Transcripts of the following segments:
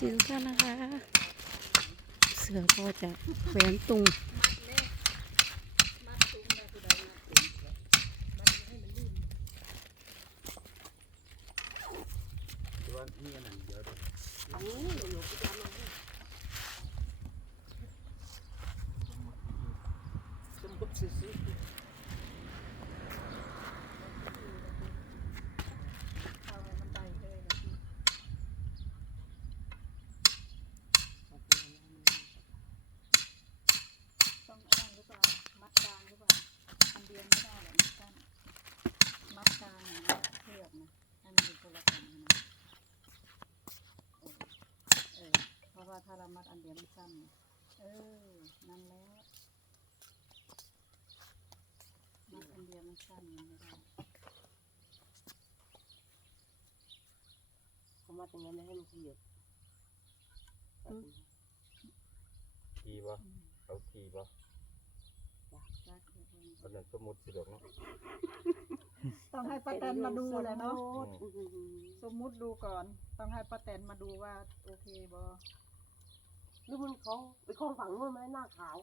สิทุกท่านนะคะ เสือก็จะแขวนตุงว่านี่อันนั้นเดี๋ยวเดี๋ยว ต้องอันนั้นหรือเปล่า มัดกลางหรือเปล่า อันเดียวไม่ได้หรอกมัดกลางมัดกลางนะเชือกนะให้มันอยู่คนละกันนะเออเออ เพราะว่าถ้าเรามัดอันเดียวมันสั้นนะเออ นั่นแล้ว มัดอันเดียวมัน สั้นมันไม่ได้เขามาตรงนั้นไม่ให้มันขยับทีบ่เอาทีบ่รักเดี๋ยวเพิ่นอันนั้นสมมุติสิดอกเนาะต้องให้ป้าแตนมาดูแหละเนาะอืมสมมุติดูก่อน ต้องให้ป้าแตนมาดูว่าโอเคบอลูกมันเขาไปคล้องฝังนู่นไหมหน้าขาว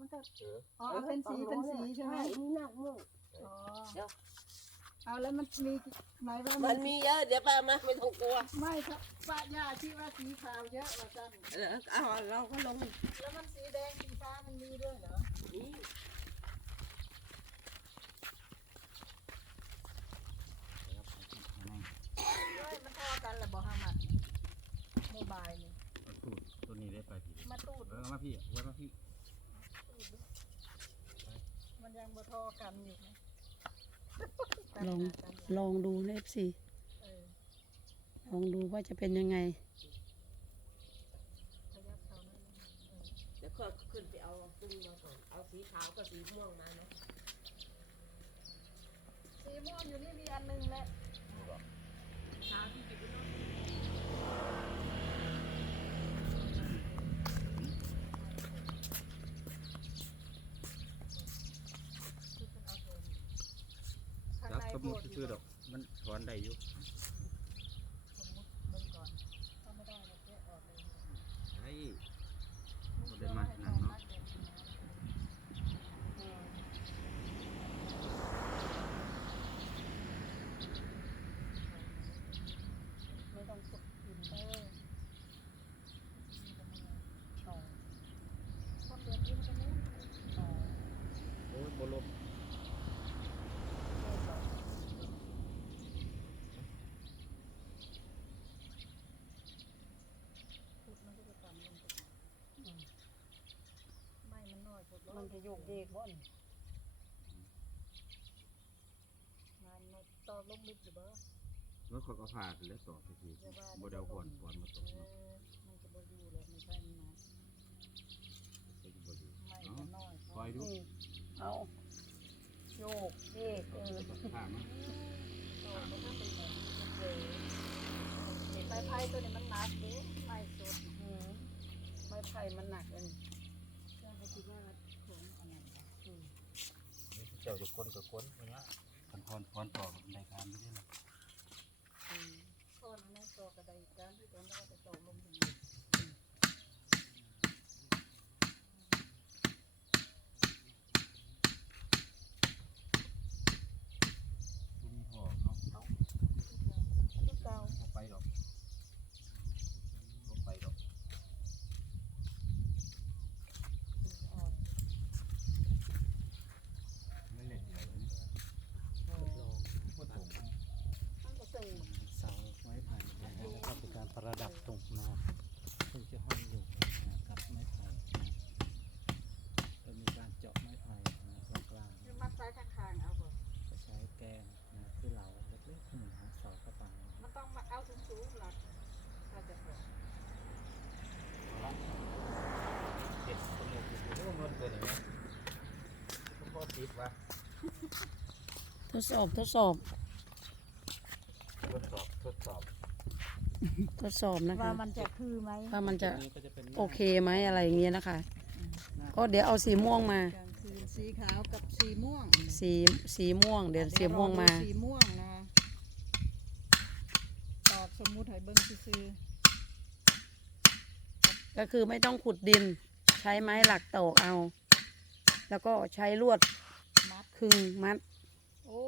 มันก็เอออ๋อเอาเป็นสีเป็นสีใช่ไหมอันนี้หน้าม่วงอ๋อเดี๋ยวเอาแล้วมันมีไหนว่ามัมันมีเยอะ เดี๋ยวป้ามาไม่ต้องกลัวไม่ครับป้าย่าที่ว่าสีขาวเยอะว่าจันเออเอาเราก็ลงแล้วมันสีแดงสีฟ้ามันมีด้วยเหรอนี่ด้วยมันเท่ากันแหละบอกฮามัดโมบายนี่เอาตูดตัวนี้ได้ไปพี่มาตูดเออเอามาพี่เอาไว้มาพี่ มันยังบ่เทอกันอยู่นะลองลองดูนะเอฟซีเออลองดูว่าจะเป็นยังไง ขยับเขานั่นเองเออเดี๋ยวก็ขึ้นไปเอาตุ้งมาก่อนเอาสีขาวกับสีม่วงมาเนาะสีม่วงอยู่นี่มีอันหนึงแหละขาวที่จิบไว้เนาะ มันสมโบมุติดซื่อๆดอก มันถอนได้อยู่ สมมุติเบิ่งก่อนถ้าไม่ได้เราแกะออกเลย ไอ้บ่ได้มานั่นเนาะ ไม่ต้องตกกินเออต่อคนเดินยิ้มกันนู้นต่อ โอ้ยบ่ลบ พูดมันก็จะต่ำลงไปอีกไม่ มันน้อยพดมันจะโยกเยกบ่นงานมันต่อลงลึกอยู่บ่เมื่อเขาก็ผ่าแล้วสอบไปทีอย่าว่าบ่ได้เอาก่อนก่อนมาตกเอเนาะอมันจะบ่อยู่เลยมันใช่มันนะใส่บ่ดีไม่เอ้ามันน้อยคอยดูเอาโยกเยกเออผ่ามาโตมันก็เป็นแบบนี้เลยไม้ไผ่ตัวนี้มันหนักเด้ไม้สดอืมไม้ไผ่มันหนักเลยเจ้า ก็คิดว่าของอันนั้นบ่อืมเจ้าจะคนกับคนอย่างเงี้ยคนพรพรต่อได้การไม่ได้นะอืมก้อนอันนั้นต่อกระไดการที่ตอนนั้นก็จะต่อลงถึงนี้ มีพอเนาะ ลูกเก่า บ่ไปดอกบ่ไปดอก อ่อน ไม่เล่นเดี๋ยวนี้บ่ตรง มันก็ซึ่ง เสาไม้ไผ่นะครับแล้วก็เป็นการประดับตรงนะครับซึ่งจะห้อยอยู่นะครับไม้ไผ่นะก็มีการเจาะไม้ไผ่นะตรงกลาง คือมัดซ้ายข้างๆเอาบ่ จะใช้แกนนะที่เหลาเล็กๆหนึ่งหาเสาเข้าไป มันต้องมาเอาสูงๆหลักถ้าจะพอ เจ็ดสมุดอยู่ที่ว่ามัน ตัวนี้นะมันพอติดวะทดสอบทดสอบทดสอบทดสอบทดสอบนะคะว่ามันจะคือไหมว่ามันจะอันนี้ก็จะเป็นหน้าโอเคไหมอะไรอย่างเงี้ยนะคะ ก็เดี๋ยวเอาสีม่วงมา กลางคืนสีขาวกับสีม่วงสีสีม่วง เดี๋ยวสีม่วงมาสีม่วงนะสมมุติให้เบิ่งซื่อก็คือไม่ต้องขุดดิน ใช้ไม้หลักตอกเอา แล้วก็ใช้ลวดๆมัด คึงมัด โอ้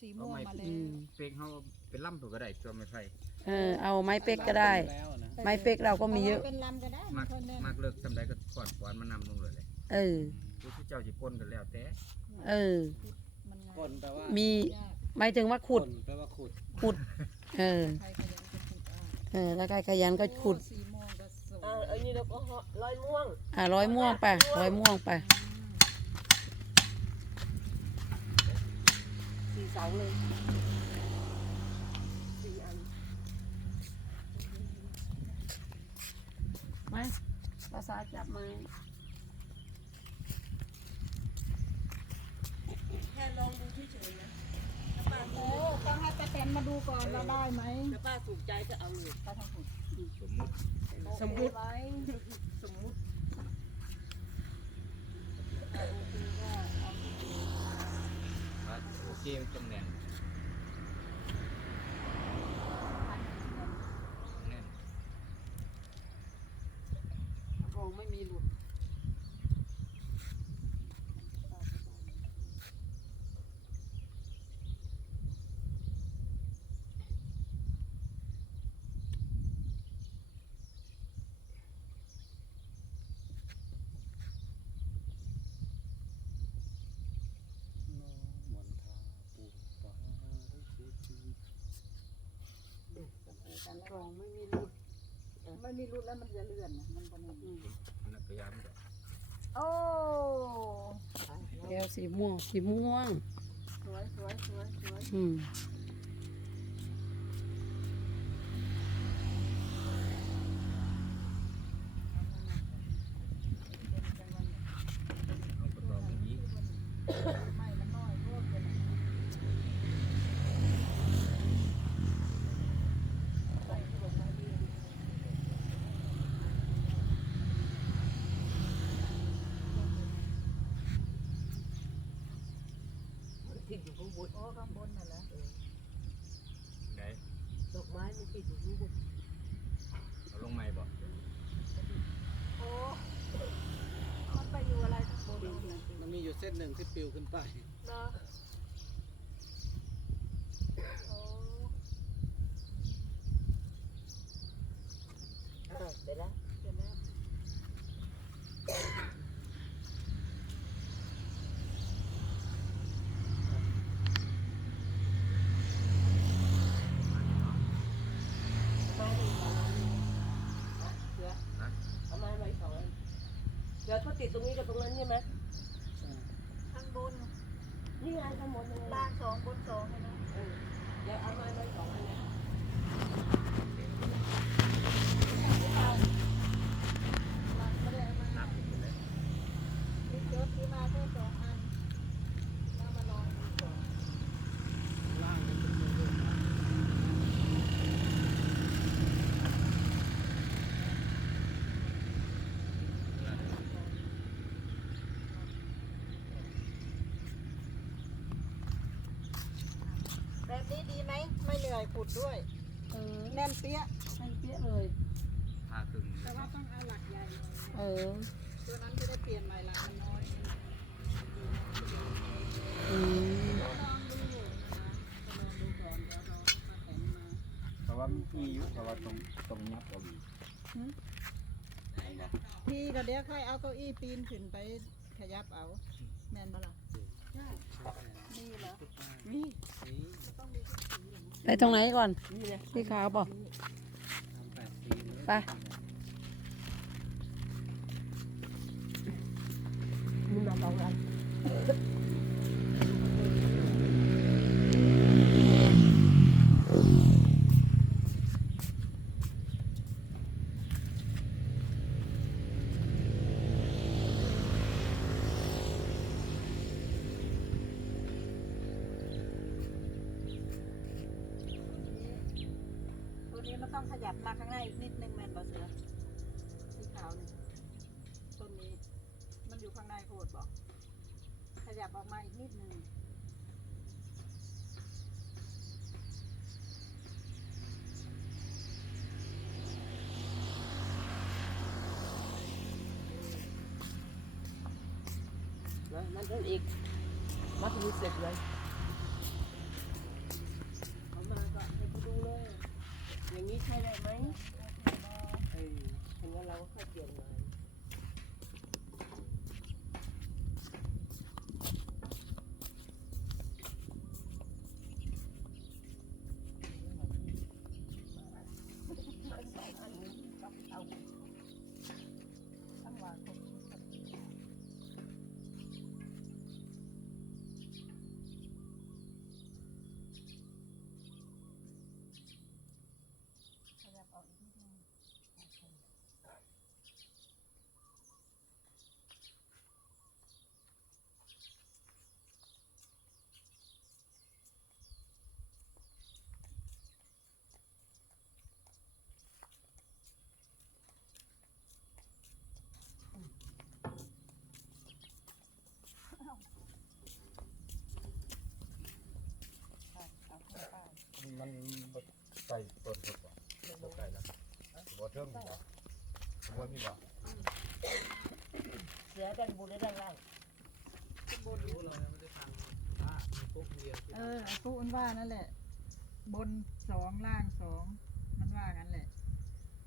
สีม่วงมาแล้อืวม เปกเขาเป็นล่ำถูกก็ได้ตัวไม่ไผ่เออเอาไม้เป๊กก็ได้ แล้วนะไม้เป๊กเราก็มีเยอะาเป็นลำก็ได้มากคนแน่นมากเลิกทำได้ก็ก่อนก่อนมันนำลงเลยเลยเออ ผู้ที่เจ้าสิก้นกันแล้วแต่เออ มันง่ายคนแปลว่ามียากหมายถึงว่าขุดคนแปลว่าขุดขุด เออ ใครขยันจะขุดเอาเออแล้วใครขยันก็ขุด โอ้สีม่วงก็สวยเอออันนี้เราก็เหาะร้อยม่วงอะร้อยม่วงไปร้อยม่วงไปสี่เสาเลยสี่อันไหมภาษาจับไม้แค่ลองดูเฉยๆนะถ้าป้าโอ้ต้องให้ป้าแตนมาดูก่อนว่าได้ไหมถ้าป้าถูกใจก็เอาเลยป้าทำขุด สมมุติสมมุติไว้สมมุติว่าโอเคมันจำแน่นแน่น โรงไม่มีหลุด น้องมนทาปูฟ้าให้ชีวิต โรงไม่มีหลุดไม่มีรุดแล้วมันจะเลื่อนนะมันก็ไม่มีมันนักพยายามแบบโอ้แก้วสีม่วงสีม่วงสวยสวยสวยสวยอืม เอากระบอกอย่างนี้ ไม่มันน้อยโทษเลยนะใส่ที่ลงมาดี มันติดอยู่ ข้างบนโอ้ข้างบนน่ะเหรอไหนดอกไม้มันติดอยู่ข้างบนเอาลงใหม่บ่โอ้มันไปอยู่อะไรข้างบนน่ะมันมีอยู่เส้นหนึ่งที่ปลิวขึ้นไป เนาะโอ้ อ่าเสร็จแล้ว เสร็จแล้ว มาดีกว่าเสือเอาไม้ไว้สองอันเดี๋ยวเขา ติดตรงนี้กับตรงนั้นใช่ไหม ข้างบน นี่ไงทั้งหมดเลย ล่างสองบนสองเลยนะ เออเดี๋ยวเอาไม้ไว้สองอันนะ ล่างไม่ได้เอามา นับอยู่เลย มีเกิดที่มาแค่สองอันแล้วมาลองดูก่อน ล่างนี่เป็นรูป แบบนี้ดีไหมไม่เห นื่อยขุดด้วยเออแน่นเปี้ยะให้เปี้ยเลย ผ้าครึ่งแต่ว่าต้องเอาหลักใหญ่หน่อยเออตัวนั้นจะได้เปลี่ยนใหม่หลักมันน้อยอืมลองดูอยู่นะคะลองดูก่อนเดี๋ยวรอป้าแตนมาเพราะว่ามีอยู่เพราะว่าตรงตรงยับเอาอีกพี่ก็เดี๋ยวค่อยเอาเก้าอี้ปีนขึ้นไปขยับเอา แม่นบ่ล่ะนี่เหรอ นี่ไปตรงไหนก่อนนี่ไงพี่ขาวบอกไปมีมาสองอันตัวี้มันต้องขยับมาข้างหน้าอีกนิดนึงแมนบอเสือสีขาวนี่ต้นนี้ มันอยู่ข้างในโคตรบอกขยับออกมาอีกนิดนึงมันต้นอีกมาถึงเสร็จเลย ใช้ได้ไหมเออถึงว่าเราก็ค่อยเปลี่ยนงาน มันบ่ใส่ต้นบ่บ่ใส่นะบ่เทิงบ่บ่มีบ่เสือด้านบนและด้านล่างรู้เราไม่ได้ทำถ้ามีปุ๊บเดียวเออไอ้ปุ๊มันว่านั่นแหละ บนสองล่างสองมันว่างั้นแหละ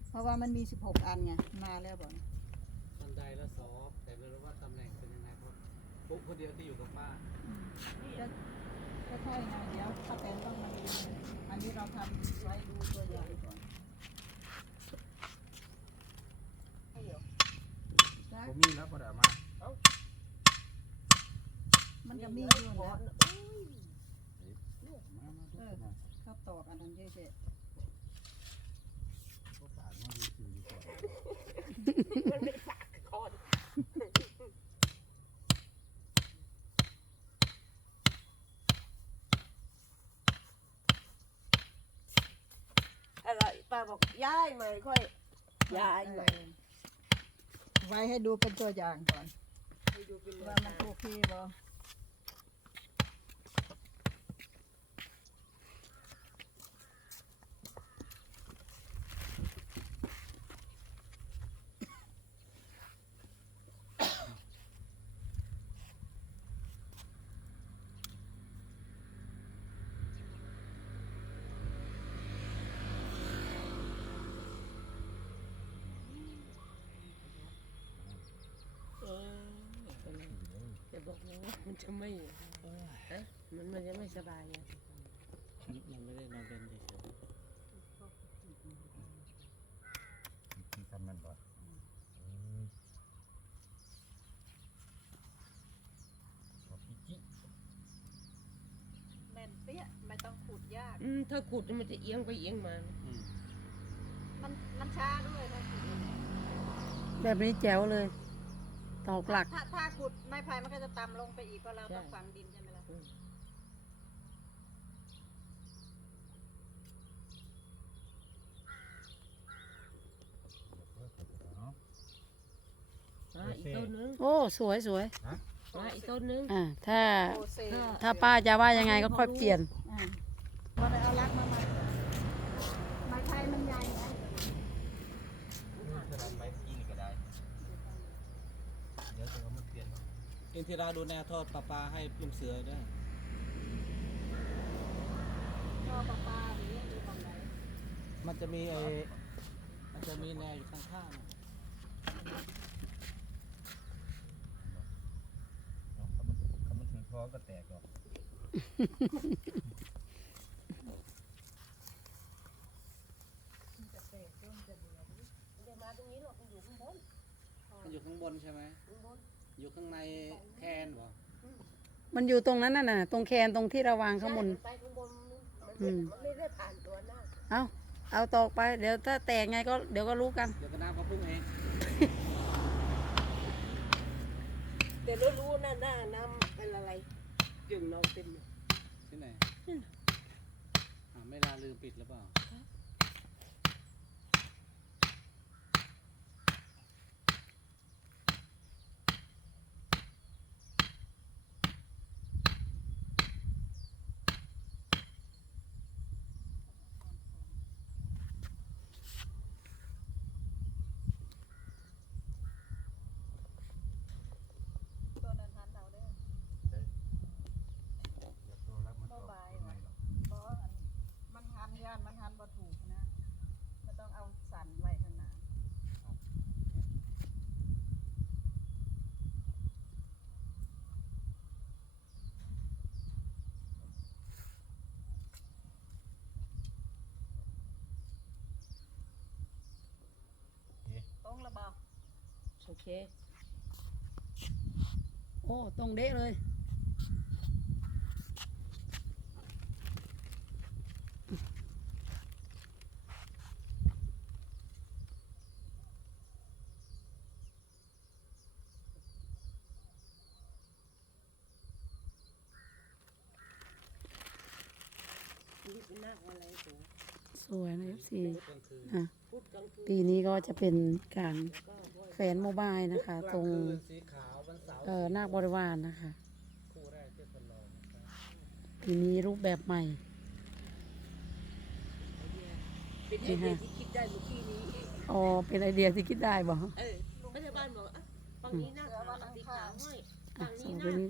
เพราะว่ามันมีสิบหกอันไงมาแล้วบอกบันไดแล้วซอฟแต่ไม่รู้ว่าตำแหน่งเป็นยังไงเพราะปุ๊บคนเดียวที่อยู่กับป้า ก็ใช่ไงเดี๋ยวถ้าเป็นต้องมาดูอันนี้เราทำไว้ดูตัวอย่างก่อนจ้ะบ่มีแล้วบ่ได้เอามามันก็มีอยู่นะมามาดูนะเขาตอกอันนั้นเยอะแยะบ่ปามาดูซื่ออยู่ก่อนมันเป็นฝากคอน อะไรป้าบอก ย้ายใหม่ค่อยย้ายใหม่ไว้ให้ดูเป็นตัวอย่างก่อนให้ดูเป็นว่ามันโอเคบ่ บอกนะว่ามันจะไม่ฮะมันมันจะไม่สบายไงมันไม่ได้นอนเป็นเฉยที่ทำมันบ่อืมบ่พี่จิแม่นเปี้ยไม่ต้องขุดยาก อืมถ้าขุดมันจะเอียงไปเอียงมา อืมมันมันช้าด้วยถ้าขุดแบบนี้แจ๋วเลย ตอกหลัก ถ้าถ้าขุดไม้ไผ่มันก็จะต่ำลงไปอีกเพราะเราต้องฝังดินใช่ไหมล่ะอืมเนาะอ่าอีกต้นนึงโอ้สวยสวยอ่าอีกต้นนึงอ่าถ้า โอเซถ้าป้าจะว่ายังไงก็ค่อยเปลี่ยนอ่าเราได้เอาลักมามาไม้ไผ่มันใหญ่นะ จะไปกินก็ได้ เดี๋ยวจะเอามาเปลี่ยนอินทิราดูแนวทอดปลาปลาให้ลุงเสือด้วยท่อประปาหรืออยู่ตรงไหนมันจะมีไอ้มันจะมีแนวอยู่ข้างๆน่ะเนาะถ้ามันถ้ามันถึงท้อก็แตกหรอกมันจะเตะต้นจะเบื่อดิ มันจะมาตรงนี้หรอกมันอยู่ข้างบน มันอยู่ข้างบนใช่ไหมข้างบนอยู่ข้างในแคนเหรอมันอยู่ตรงนั้นน่ะนะตรงแคนตรงที่เราวางข้างบน ใช่มันไปข้างบนมันอืไม่มมันไม่ได้ผ่านตัวหน้าเอาเอาตอกไป เดี๋ยวถ้าแตกไงก็เดี๋ยวก็รู้กัน เดี๋ยวก็น้ำเขาพุ่งเองแต่เรารู้หน้าหน้าน้ำเป็นอะไรจึงเราเต็มเลยที่ไหนอ่าไม่ลาลืมปิดหรือเปล่าเอา โอเค โอ้ตรงเดะเลย นี่เป็นหน้าของอะไรตัวสวยนะสีกลางคืนอะพุธกลางคืนปีนี้ก็จะเป็นการ แขวนโมบายนะคะ ตรงสีขาววันเสาร์เอ่อนาคบริวารนะคะ คู่แรกที่ทดลองนะครับปีนี้รูปแบบใหม่ เป็นไอเดียที่คิดได้เมื่อกี้นี้อ๋อ เป็นไอเดียที่คิดได้บ่เออไม่ใช่บ้านบอกอะฝั่งนี้หน้าขาวสีขาวห้อยอะฝั่งสอนี้งหตัวน้านี้